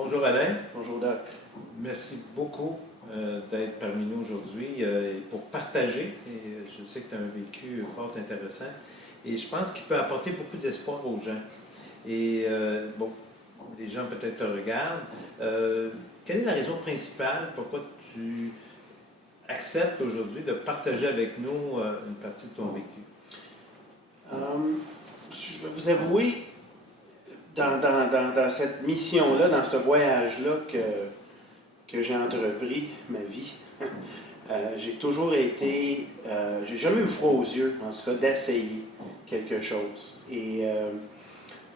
Bonjour Alain. Bonjour Doc. Merci beaucoup d'être parmi nous aujourd'hui et pour partager. Et je sais que tu as un vécu fort intéressant et je pense qu'il peut apporter beaucoup d'espoir aux gens. Et bon, les gens peut-être te regardent. Quelle est la raison principale pourquoi tu acceptes aujourd'hui de partager avec nous une partie de ton vécu? Je vais vous avouer, dans cette mission-là, dans ce voyage-là que j'ai entrepris, ma vie, j'ai toujours été, j'ai jamais eu froid aux yeux, en tout cas, d'essayer quelque chose. Et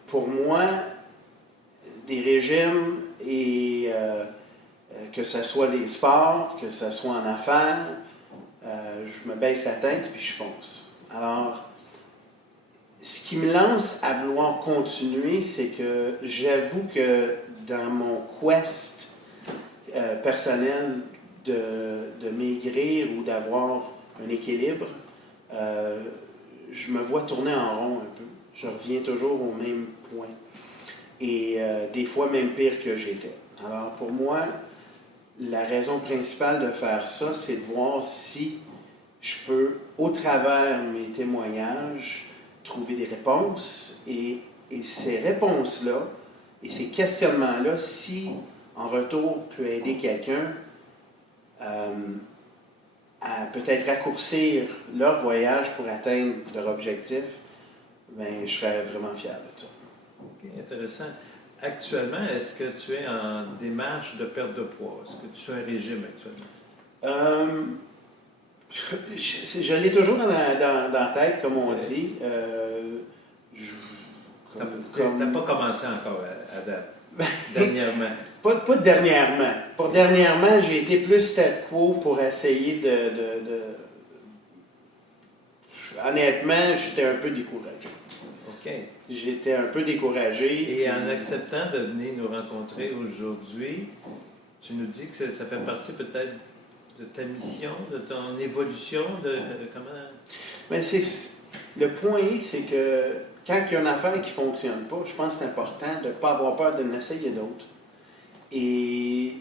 pour moi, des régimes et que ce soit les sports, que ce soit en affaires, je me baisse la tête puis je fonce. Alors, ce qui me lance à vouloir continuer, c'est que j'avoue que dans mon quest personnel de maigrir ou d'avoir un équilibre, je me vois tourner en rond un peu. Je reviens toujours au même point. Et des fois même pire que j'étais. Alors pour moi, la raison principale de faire ça, c'est de voir si je peux, au travers de mes témoignages, trouver des réponses et ces réponses-là et ces questionnements-là, si en retour peut aider quelqu'un à peut-être raccourcir leur voyage pour atteindre leur objectif, bien, je serais vraiment fier de ça. Ok, intéressant. Actuellement, est-ce que tu es en démarche de perte de poids? Est-ce que tu fais un régime actuellement? Je l'ai toujours dans la tête, comme on dit. Tu n'as pas commencé encore à date, dernièrement. Pas dernièrement. Pour dernièrement, j'ai été plus statu quo pour essayer Honnêtement, j'étais un peu découragé. OK. J'étais un peu découragé. Et en acceptant de venir nous rencontrer aujourd'hui, tu nous dis que ça fait partie peut-être de ta mission, de ton évolution, de comment... Mais le point, c'est que quand il y a une affaire qui ne fonctionne pas, je pense que c'est important de ne pas avoir peur d'en essayer d'autres. Et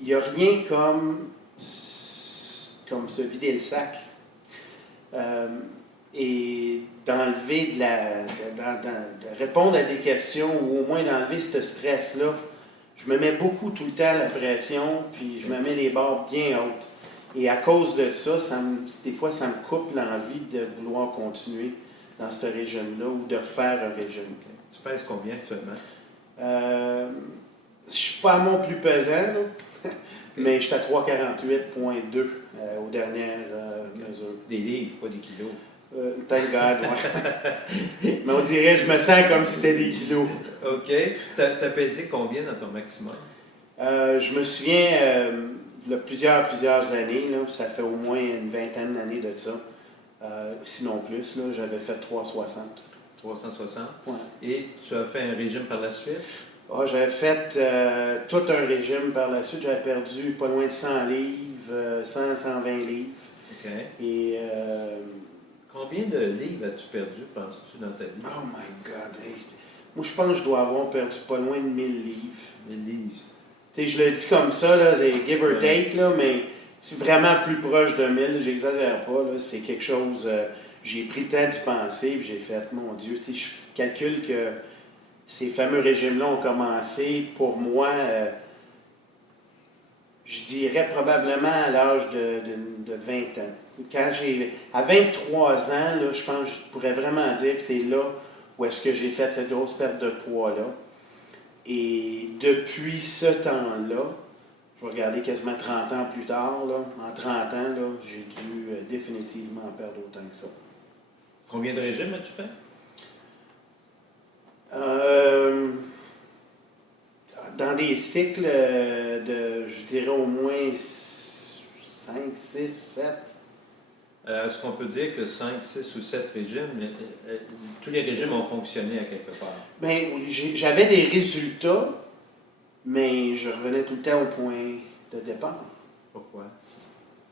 il n'y a rien comme se vider le sac. Et d'enlever de répondre à des questions ou au moins d'enlever ce stress-là. Je me mets beaucoup tout le temps la pression, puis je me mets les barres bien hautes. Et à cause de ça, des fois, ça me coupe l'envie de vouloir continuer dans ce régime-là ou de faire un régime. Okay. Tu pèses combien actuellement? Je ne suis pas à mon plus pesant, là, mais je suis à 3,48,2 aux dernières mesures. Des livres, pas des kilos. Thank God, ouais. Mais on dirait, je me sens comme si c'était des kilos. OK. T'as pesé combien dans ton maximum? Je me souviens, il y a plusieurs années, là, ça fait au moins une vingtaine d'années de ça, sinon plus, là, j'avais fait 360. 360? Ouais. Et tu as fait un régime par la suite? Ah, j'avais fait tout un régime par la suite. J'avais perdu pas loin de 100 livres, 120 livres. OK. Et... combien de livres as-tu perdu, penses-tu, dans ta vie? Oh my God! Hey, moi, je pense que je dois avoir perdu pas loin de 1000 livres. 1000 livres. Tu sais, je le dis comme ça, là, c'est give or take, là, mais c'est vraiment plus proche de 1000, j'exagère pas, là, c'est quelque chose... j'ai pris le temps d'y penser, puis j'ai fait, mon Dieu, tu sais, je calcule que ces fameux régimes-là ont commencé, pour moi, je dirais probablement à l'âge de 20 ans. À 23 ans, là, je pense que je pourrais vraiment dire que c'est là où est-ce que j'ai fait cette grosse perte de poids-là. Et depuis ce temps-là, je vais regarder quasiment 30 ans plus tard, là, en 30 ans, là, j'ai dû définitivement perdre autant que ça. Combien de régimes as-tu fait? Dans des cycles je dirais au moins 5, 6, 7. Est-ce qu'on peut dire que 5, 6 ou 7 régimes, tous les régimes ont fonctionné à quelque part? Bien, j'avais des résultats, mais je revenais tout le temps au point de départ. Pourquoi?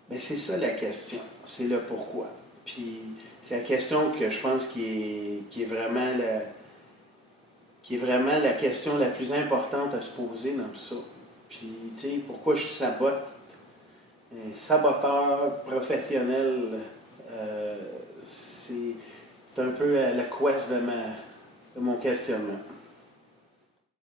Bien, c'est ça la question. C'est le pourquoi. Puis c'est la question que je pense qui est vraiment qui est vraiment la question la plus importante à se poser dans tout ça. Puis, tu sais, pourquoi je sabote? Un saboteur professionnel, c'est un peu la quest de mon questionnement.